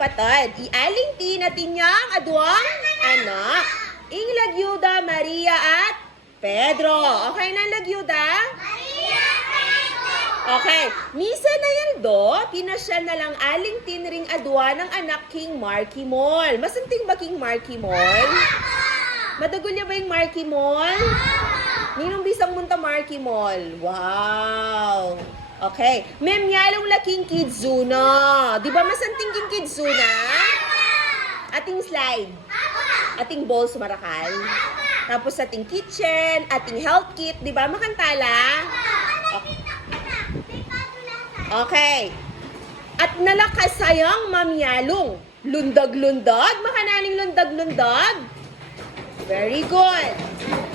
kapatid. Ialing ti natin niyang adwang anak. Ing Lagyuda, Maria at Pedro. Okay na Lagyuda? Okay. Misa na yan do, pinasya na lang aling tinring adwa ng anak King Marky Mall. Masanting ba King Marky Mall? Madagol niya ba yung Marky Mall? Ninong bisang munta Marky Mall? Wow! Okay. Memyalong laking kidzuna. Di ba masanting king kidzuna? Ating slide. Ating bowls marakal. Tapos ating kitchen, ating health kit, di ba? Makantala. Okay. At nalakasayang mamyalong. Lundag-lundag. Makananing lundag-lundag. Very good.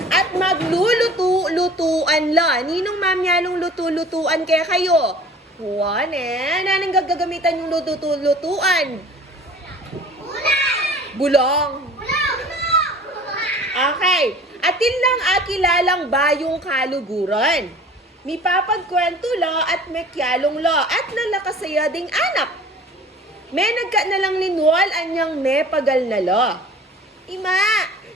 At magluluto-lutuan la. Ninong mamyalong luto-lutuan kaya kayo? Juan eh. Nanang gagamitan yung luto-lutuan? Bulong. Okay. Atin lang akilalang bayong kaluguran. Mi papagkwento la at mekyalong la at nalakasaya ding anak. May nagka na lang linwal anyang me pagal na la. Ima,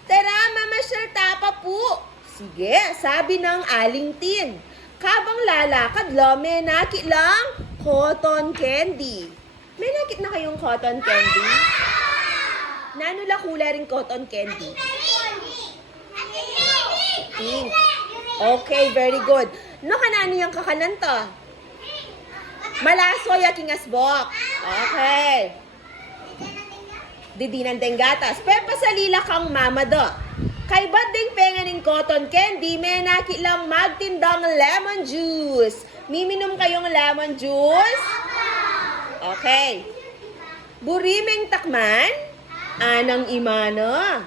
tara mamasyal tapa po. Sige, sabi ng aling tin. Kabang lalakad la, may nakit lang cotton candy. May nakit na kayong cotton candy? Nano la kulay ring cotton candy? Pink. Okay, very good. No kanano yung kakanan to? Malasoy aking asbok. Okay. Didinan deng gatas. Pepa sa lila kang mama do. Kay bad ding penganing cotton candy, may naki lang magtindang lemon juice. Miminom kayong lemon juice? Okay. Burimeng takman? Anang imana?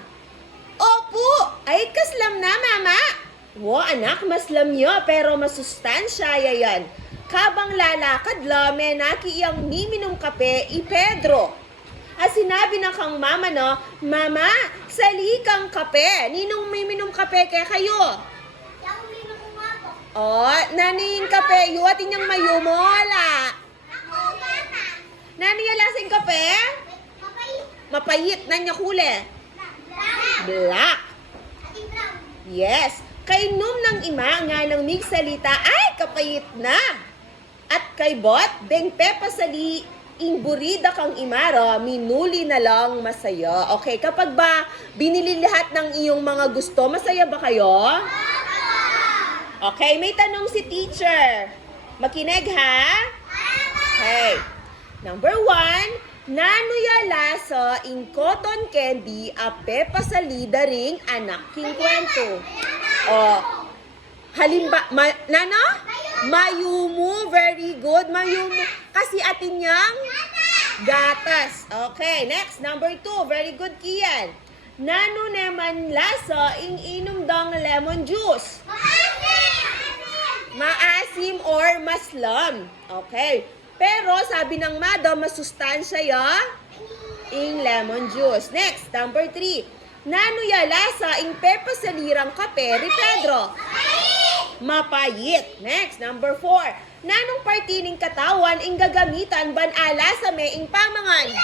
Opo! Ay, kaslam na, mama! Wo, anak, maslam nyo, pero masustansya yan. Kabang lalakad la, may nakiyang miminom kape, i Pedro. At sinabi ng kang mama, no, Mama, salikang kape. Ninong miminom kape kaya kayo? Oh, naning kape, yu atin yung mayumola. Nani yung lasing kape? Mapayit, nanya kule. Black. Yes. Kay num ng ima nga ng mig salita, ay kapayit na. At kay bot, deng pepa sali, ingburida kang imara, minuli na lang masaya. Okay, kapag ba binili lahat ng iyong mga gusto, masaya ba kayo? Okay, may tanong si teacher. Makinig ha? Okay. Number one, nanuya lasa in cotton candy a pepa salida ring anak king kwento. Oh, halimba, ma, nano? Mayumu, very good. Mayumu, kasi atin yang gatas. Okay, next, number two, very good, Kian. Nano naman lasa ing inom dang lemon juice. Maasim or maslam. Okay. Pero sabi ng madam, masustansya ya ing lemon juice. Next, number three. Nano ya lasa ing pepa sa lirang kape, ri Pedro? Mapayit. Next, number four. Nanong partining katawan ing gagamitan ban ala sa may ing pamangan?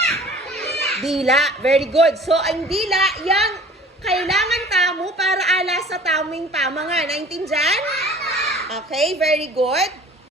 Dila. Very good. So, ang dila, yang kailangan tamo para ala sa taming pamangan. Naintindihan? Okay, very good.